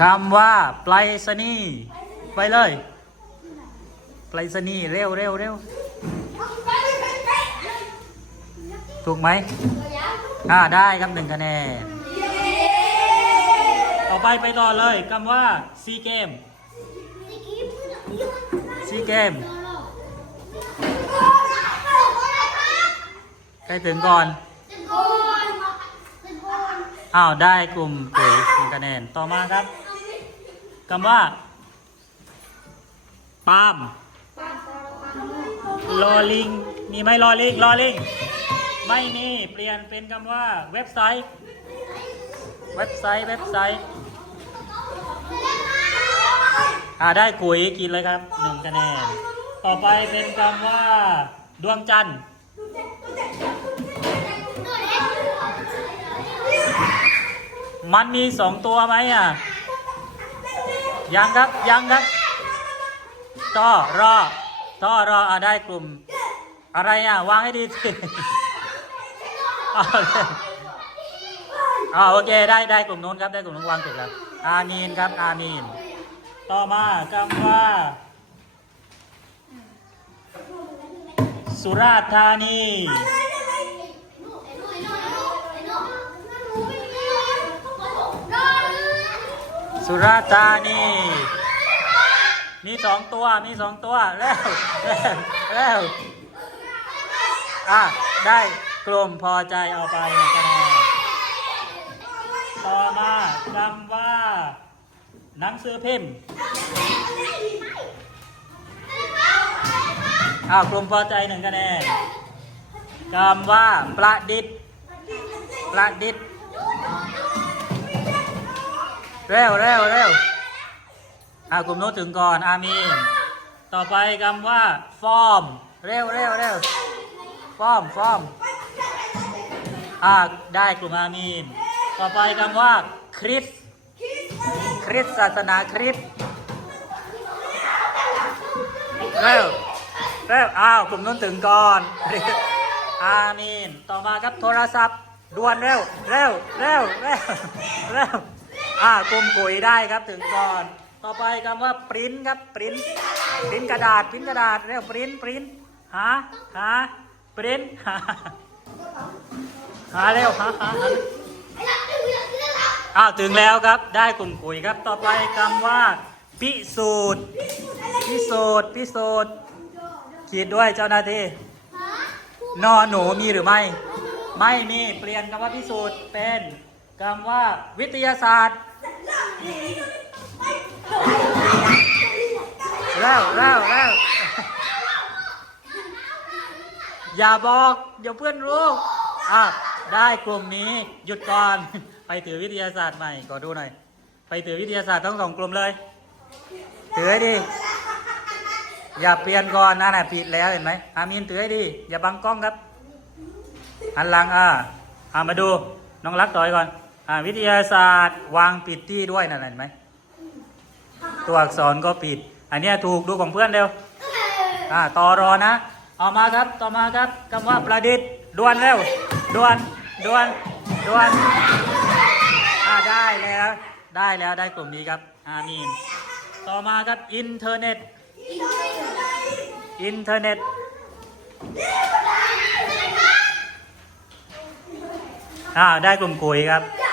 คำว่าไปรษณีย์ไปเลยไปรษณีย์เร็วเร็วเร็วถูกไหมอ่าได้ครับหนึ่งคะแนน ต่อไปไปต่อเลยคำว่าซีเกมซีเกมใครถึงก่อนอ้าวได้กลุ่มปุ๋ยหนึ่งคะแนน ต่อมาครับ คำว่าปาล์มลอลิง มีไหมลอลิงลอลิง ไม่มีเปลี่ยนเป็นคำว่าเว็บไซต์ เว็บไซต์ เว็บไซต์อ่าได้กุยกินเลยครับหนึ่งคะแนน ต่อไปเป็นคำว่า ดวงจันทร์มันมีสองตัวไหมอะ ยังครับยังครับต่อรอต่อรออะได้กลุ่ม อะไรอะวางให้ดีสิเอาเอ่าโอเคได้ได้กลุ่มนู้นครับได้กลุ่มนู้นวางถูกแล้วอามีนครับ อามีน ต่อมาคำว่า สุราษฎร์ธานี สุราษฎร์ธานี มีสองตัว มีสองตัวแล้วแล้วแล้วอะ ได้กลมพอใจเอาไปหนึ่งคะแนนต่อมาคำว่า หนังสือพิมพ์อ้าวกลมพอใจหนึ่งคะแนนคำว่าประดิษฐ์ประดิษฐ์ เร็วเร็วเร็วอ่ากลุ่มโน้ตถึงก่อน อามีน ต่อไปคำว่า ฟอร์ม เร็วเร็วเร็วฟอร์ม ฟอร์ม อ่า ได้กลุ่มอามีน ต่อไปคำว่า คริส คริสศาสนาคริสเร็วเร็วอ้าวกลุ่มนู้นถึงก่อน อามีน ต่อมาครับโทรศัพท์ ด่วนเร็ว เร็ว เร็ว เร็ว เร็ว อ่ากลุ่มปุ๋ยได้ครับถึงก่อน ต่อไปคำว่าปริ้นครับปริ้นปริ้นกระดาษปริ้นกระดาษเร็วปริ้นปริ้นหาหาปริ้นหาหาเร็วหาหาหาอ้าวถึงแล้วครับได้กลุ่มปุ๋ยครับต่อไปคำว่า พิสูจน์พิสูจน์พิสูจน์ขีดด้วยเจ้าหน้าที่นอหนูมีหรือไม่ ไม่มีเปลี่ยนคำว่าพิสูจน์เป็น คำว่าวิทยาศาสตร์เร็วเร็วเร็วอย่าบอกเดี๋ยวเพื่อนรู้อะได้กลุ่มนี้หยุดก่อน ไปถือวิทยาศาสตร์ใหม่ขอดูหน่อย ไปถือวิทยาศาสตร์ทั้งสองกลุ่มเลย ถือให้ดี อย่าเปลี่ยนก่อนนะน่ะผิดแล้วเห็นไหมอามีนถือให้ดี อย่าบังกล้องครับหันหลังอ่าอ่ามาดูน้องรักต่อยก่อน อ่าวิทยาศาสตร์วางปิดที่ด้วยนั่นเห็นไหมตัวอักษรก็ปิด อันนี้ถูกดูของเพื่อนเร็วอ่าต่อรอนะ เอามาครับต่อมาครับคำว่าประดิษฐ์ด่วนเร็วด่วนด่วนด่วนอ่าได้แล้วได้แล้วได้กลุ่มนี้ครับอามีนต่อมาครับอินเทอร์เน็ตอินเทอร์เน็ตอ่าได้กลุ่มกุยครับ